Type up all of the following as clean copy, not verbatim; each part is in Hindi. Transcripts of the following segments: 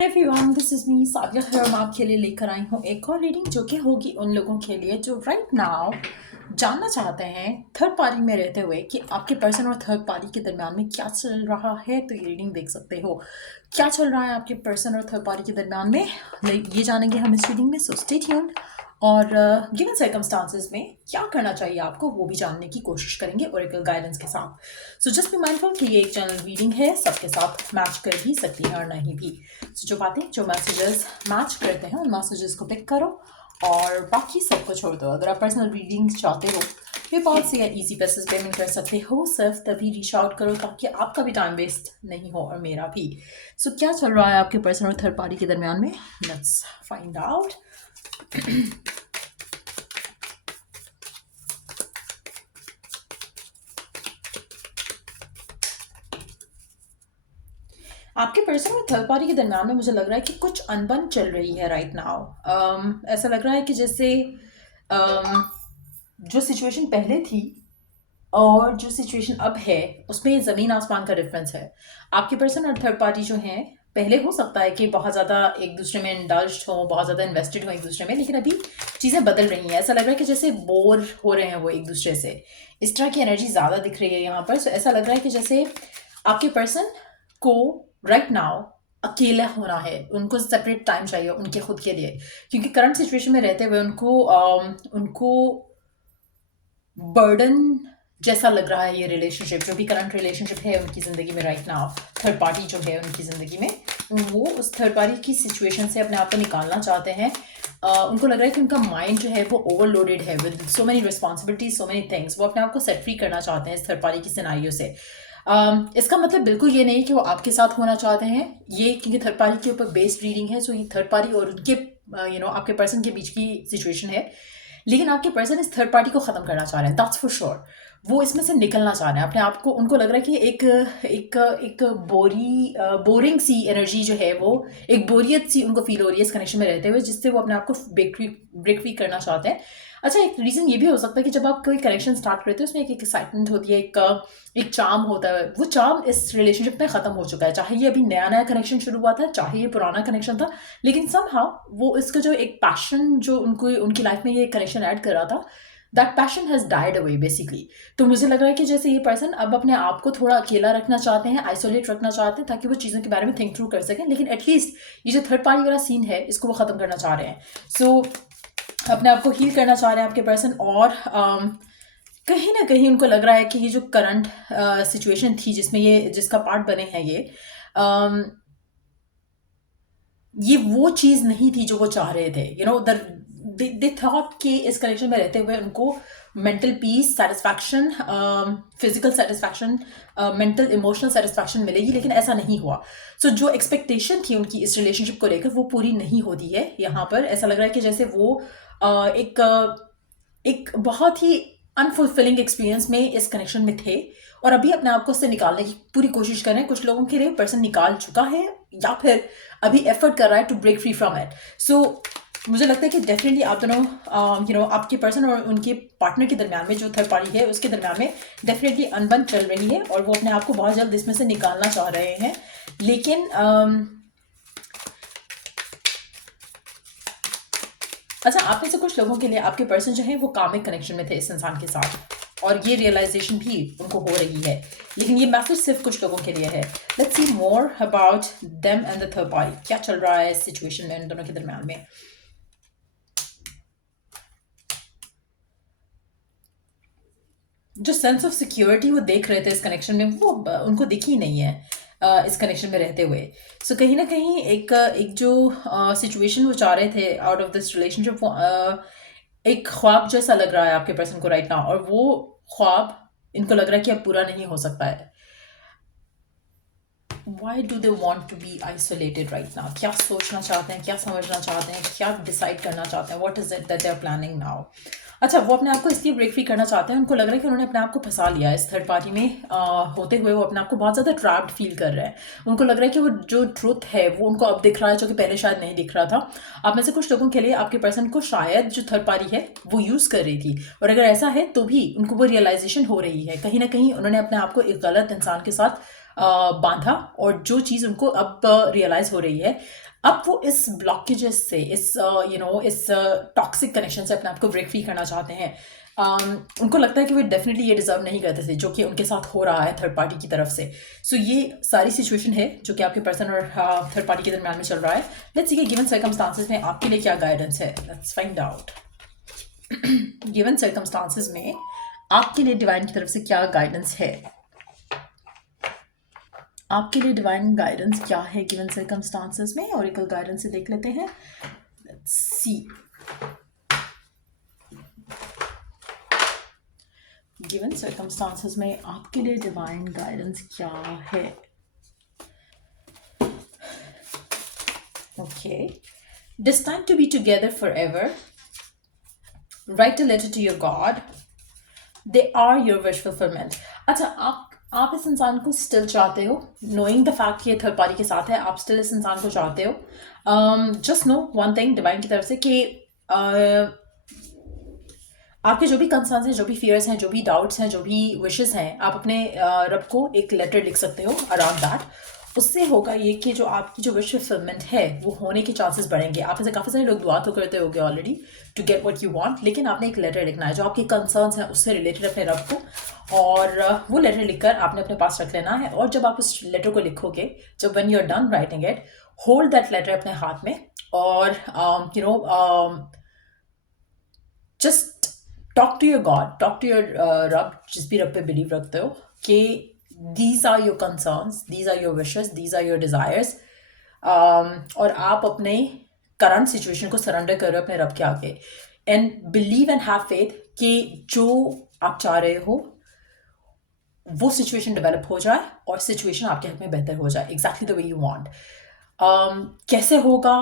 Everyone, this is me Sadia खैर। मैं आपके लिए लेकर आई हूँ एक और रीडिंग जो कि होगी उन लोगों के लिए जो राइट नाउ जानना चाहते हैं थर्ड पार्टी में रहते हुए कि आपके पर्सन और थर्ड पार्टी के दरमियान में क्या चल रहा है। तो ये रीडिंग देख सकते हो क्या चल रहा है आपके पर्सन और थर्ड पार्टी के दरमियान में, ये जानेंगे हम इस रीडिंग में। सो स्टे ट्यून्ड और गिवन सर्कमस्टांसेस में क्या करना चाहिए आपको वो भी जानने की कोशिश करेंगे ओरेकल गाइडेंस के साथ। सो जस्ट बी माइंडफुल कि ये एक जनरल रीडिंग है, सबके साथ मैच कर भी सकती है और नहीं भी। सो जो बातें जो मैसेजेस मैच करते हैं उन मैसेजेस को पिक करो और बाकी सबको छोड़ दो। अगर आप पर्सनल रीडिंग चाहते हो पेपाल से या इजी पैसेज पेमेंट कर सकते हो, सिर्फ तभी रीच आउट करो ताकि आपका भी टाइम वेस्ट नहीं हो और मेरा भी। सो क्या चल रहा है आपके पर्सन और थर्ड पार्टी के दरमियान में, लेट्स फाइंड आउट। आपके पर्सन और थर्ड पार्टी के दरमियान में मुझे लग रहा है कि कुछ अनबन चल रही है राइट नाउ। ऐसा लग रहा है कि जैसे जो सिचुएशन पहले थी और जो सिचुएशन अब है उसमें ज़मीन आसमान का डिफरेंस है। आपके पर्सन और थर्ड पार्टी जो हैं पहले हो सकता है कि बहुत ज़्यादा एक दूसरे में इंडल्ज हो, बहुत ज़्यादा इन्वेस्टेड हो एक दूसरे में, लेकिन अभी चीज़ें बदल रही हैं। ऐसा लग रहा है कि जैसे बोर हो रहे हैं वो एक दूसरे से, इस तरह की एनर्जी ज़्यादा दिख रही है यहाँ पर। सो ऐसा लग रहा है कि जैसे आपके पर्सन को राइट नाउ अकेला होना है, उनको सेपरेट टाइम चाहिए उनके खुद के लिए, क्योंकि करंट सिचुएशन में रहते हुए उनको बर्डन जैसा लग रहा है ये रिलेशनशिप, जो भी करंट रिलेशनशिप है उनकी ज़िंदगी में राइट नाउ, थर्ड पार्टी जो है उनकी ज़िंदगी में, वो उस थर्ड पार्टी की सिचुएशन से अपने आप को निकालना चाहते हैं। उनको लग रहा है कि उनका माइंड जो है वो ओवरलोडेड है with so many responsibilities, so many things. वो अपने आप को सेट फ्री करना चाहते हैं इस थर्ड पार्टी की सिनारियो से। इसका मतलब बिल्कुल ये नहीं कि वो आपके साथ होना चाहते हैं, ये क्योंकि थर्ड पार्टी के ऊपर बेस्ड रीडिंग है। सो ये थर्ड पार्टी और उनके आपके पर्सन के बीच की सिचुएशन है, लेकिन आपके पर्सन इस थर्ड पार्टी को ख़त्म करना चाह रहे हैं, दैट्स फॉर श्योर। वो इसमें से निकलना चाह रहे हैं अपने आप को। उनको लग रहा है कि एक बोरिंग सी एनर्जी जो है, वो एक बोरियत सी उनको फील हो रही है इस कनेक्शन में रहते हुए, जिससे वो अपने आप को ब्रेक फ्री करना चाहते हैं। अच्छा, एक रीज़न ये भी हो सकता है कि जब आप कोई कनेक्शन स्टार्ट करते हो उसमें एक एक्साइटमेंट होती है, एक चार्म होता है। वो चार्म इस रिलेशनशिप में ख़त्म हो चुका है, चाहे ये अभी नया नया कनेक्शन शुरू हुआ था, चाहे ये पुराना कनेक्शन था, लेकिन समहाउ वो इसका जो एक पैशन जो उनको उनकी लाइफ में ये कनेक्शन ऐड कर रहा था, that passion has died away basically. तो मुझे लग रहा है कि जैसे ये पर्सन अब अपने आप को थोड़ा अकेला रखना चाहते हैं, आइसोलेट रखना चाहते हैं, ताकि वो चीज़ों के बारे में थिंक थ्रू कर सकें। लेकिन एटलीस्ट ये जो थर्ड पार्टी वाला सीन है इसको वो ख़त्म करना चाह रहे हैं। सो अपने आप को हील करना चाह रहे हैं आपके पर्सन। और कहीं ना कहीं उनको लग रहा है कि ये जो करंट सिचुएशन थी जिसमें जिसका पार्ट बने हैं ये वो चीज़ नहीं थी जो वो चाह रहे थे। दे थॉट कि इस कनेक्शन में रहते हुए उनको mental peace, satisfaction, physical satisfaction, mental emotional satisfaction मिलेगी, लेकिन ऐसा नहीं हुआ। सो जो एक्सपेक्टेशन थी उनकी इस रिलेशनशिप को लेकर वो पूरी नहीं होती है यहाँ पर। ऐसा लग रहा है कि जैसे वो एक बहुत ही अनफुलफिलिंग एक्सपीरियंस में इस कनेक्शन में थे और अभी अपने आप को उससे निकालने की पूरी कोशिश कर रहे हैं। कुछ लोगों के लिए पर्सन निकाल चुका है या फिर अभी एफर्ट कर रहा है to break free from it. So मुझे लगता है कि डेफिनेटली आप दोनों आपके पर्सन और उनके पार्टनर के दरमियान में जो थर्ड पार्टी है उसके दरमियान में डेफिनेटली अनबन चल रही है और वो अपने आप को बहुत जल्द इसमें से निकालना चाह रहे हैं। लेकिन अच्छा, आप में से कुछ लोगों के लिए आपके पर्सन जो है वो कामिक कनेक्शन में थे इस इंसान के साथ और ये रियलाइजेशन भी उनको हो रही है, लेकिन ये मैसेज सिर्फ कुछ लोगों के लिए है। Let's see more about them and the third party. क्या चल रहा है इस सिचुएशन में इन दोनों के दरमियान में। जो सेंस ऑफ सिक्योरिटी वो देख रहे थे इस कनेक्शन में, वो उनको दिखी नहीं है इस कनेक्शन में रहते हुए। सो कहीं ना कहीं एक जो सिचुएशन वो चाह रहे थे आउट ऑफ दिस रिलेशनशिप, वो एक ख्वाब जैसा लग रहा है आपके पर्सन को राइट नाउ, और वो ख्वाब इनको लग रहा है कि अब पूरा नहीं हो सकता है। Why do they want to be isolated right now? क्या सोचना चाहते हैं, क्या समझना चाहते हैं, क्या डिसाइड करना चाहते हैं, what is it that they are planning now? अच्छा, वो अपने आप को इसलिए ब्रेक फ्री करना चाहते हैं, उनको लग रहा है कि उन्होंने अपने आप को फंसा लिया इस थर्ड पार्टी में होते हुए। वो अपने आप को बहुत ज़्यादा ट्रैप्ड फील कर रहे हैं। उनको लग रहा है कि वो जो ट्रुथ है वो उनको अब दिख रहा है जो कि पहले शायद नहीं दिख रहा था। आप में से कुछ लोगों के लिए आपके पर्सन को शायद जो थर्ड पार्टी है वो यूज़ कर रही थी, और अगर ऐसा है तो भी उनको वो रियलाइजेशन हो रही है कहीं ना कहीं उन्होंने अपने आप को एक गलत इंसान के साथ बांधा, और जो चीज़ उनको अब रियलाइज़ हो रही है अब वो इस ब्लॉकेजेस से, इस इस टॉक्सिक कनेक्शन से अपने आप को ब्रेक फ्री करना चाहते हैं। उनको लगता है कि वो डेफिनेटली ये डिजर्व नहीं करते थे जो कि उनके साथ हो रहा है थर्ड पार्टी की तरफ से। सो ये सारी सिचुएशन है जो कि आपके पर्सन और थर्ड पार्टी के दरम्यान में चल रहा है। लेट्स सी कि गिवन सर्कमस्टांसेस में आपके लिए क्या गाइडेंस है। Let's find out. Given circumstances में आपके लिए डिवाइन की तरफ से क्या गाइडेंस है। आपके लिए डिवाइन गाइडेंस क्या है गिवन सर्कमस्टांसेस में। ऑरेकल गाइडेंस से देख लेते हैं। Let's see. गिवन सर्कमस्टांसेस में आपके लिए डिवाइन गाइडेंस क्या है। Okay, destined to be together forever, write a letter to your God, they are your wish fulfillment। अच्छा, आप इस इंसान को स्टिल चाहते हो, नोइंग द फैक्ट कि ये थर्ड पार्टी के साथ है, आप स्टिल इस इंसान को चाहते हो। Just know one thing divine की तरफ से कि आपके जो भी कंसर्न्स हैं, जो भी फियर्स हैं, जो भी डाउट्स हैं, जो भी विशेस हैं, आप अपने रब को एक लेटर लिख सकते हो अराउंड दैट। उससे होगा ये कि जो आपकी जो विश फुलफिलमेंट है वो होने के चांसेस बढ़ेंगे। आप ऐसे काफ़ी सारे लोग दुआ तो करते होंगे already to get what you want, लेकिन आपने एक लेटर लिखना है जो आपके कंसर्न्स हैं उससे रिलेटेड अपने रब को, और वो लेटर लिखकर आपने अपने पास रख लेना है। और जब आप उस लेटर को लिखोगे, जब when you are done writing it, hold that letter अपने हाथ में और just talk to your God, talk to your रब, जिस भी रब पे बिलीव रखते हो, कि these are your concerns, these are your wishes, these are your desires, और आप अपने करंट सिचुएशन को सरेंडर कर रहे हो अपने रब के आगे, and believe and have faith कि जो आप चाह रहे हो वो सिचुएशन डेवलप हो जाए और सिचुएशन आपके हाथ में बेहतर हो जाए, exactly the way you want. कैसे होगा,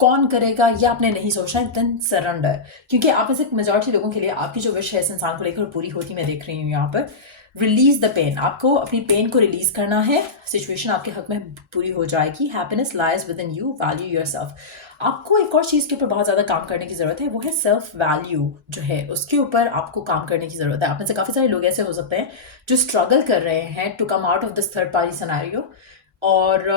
कौन करेगा, ये आपने नहीं सोचना है, देन सरेंडर। क्योंकि आप ऐसे मेजॉरिटी लोगों के लिए आपकी जो विश है इस इंसान को लेकर पूरी होती मैं देख रही हूँ यहाँ पर। रिलीज द पेन, आपको अपनी पेन को रिलीज करना है, सिचुएशन आपके हक में पूरी हो जाएगी। Happiness lies with in you, value yourself. आपको एक और चीज़ के ऊपर बहुत ज़्यादा काम करने की ज़रूरत है, वो है सेल्फ वैल्यू जो है, उसके ऊपर आपको काम करने की ज़रूरत है। आप में से काफ़ी सारे लोग ऐसे हो सकते हैं जो स्ट्रगल कर रहे हैं to come out of this third party scenario, और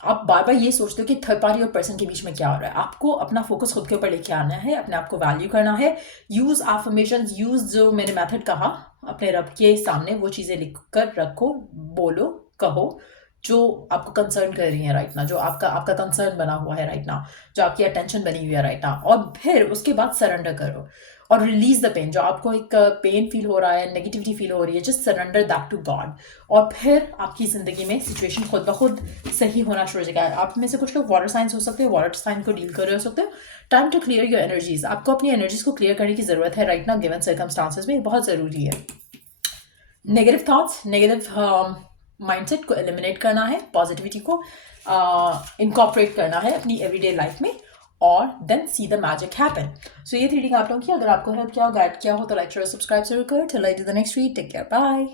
आप बार बार ये सोचते हो कि थर्ड पार्टी और पर्सन के बीच में क्या हो रहा है। आपको अपना फोकस खुद के ऊपर लेके आना है, अपने आप को वैल्यू करना है। यूज़ एफर्मेशंस, यूज़ जो मैंने मेथड कहा अपने रब के सामने, वो चीज़ें लिख कर रखो, बोलो, कहो जो आपको कंसर्न कर रही है राइट ना, जो आपका कंसर्न बना हुआ है राइट ना, जो आपकी अटेंशन बनी हुई है राइट ना, और फिर उसके बाद सरेंडर करो और रिलीज द पेन। जो आपको एक पेन फील हो रहा है, नेगेटिविटी फील हो रही है, just surrender that to God, और फिर आपकी ज़िंदगी में सिचुएशन खुद ब खुद सही होना शुरू हो जाएगा। आप में से कुछ लोग वाटर साइंस हो सकते हो, वाटर साइन को डील कर रहे हो सकते हो। Time to clear your energies, आपको अपनी एनर्जीज को क्लियर करने की ज़रूरत है राइट ना, गिवन सर्कमस्टांसेस में बहुत ज़रूरी है। नेगेटिव थॉट्स, नेगेटिव माइंडसेट को एलिमिनेट करना है, पॉजिटिविटी को इनकॉर्पोरेट करना है अपनी एवरीडे लाइफ में, और then see the magic happen. So ये रीडिंग आप लोगों की अगर आपको हेल्प किया हो, गाइड किया हो, तो लाइक शेयर सब्सक्राइब जरूर करो। Till I do the next read, take care, bye.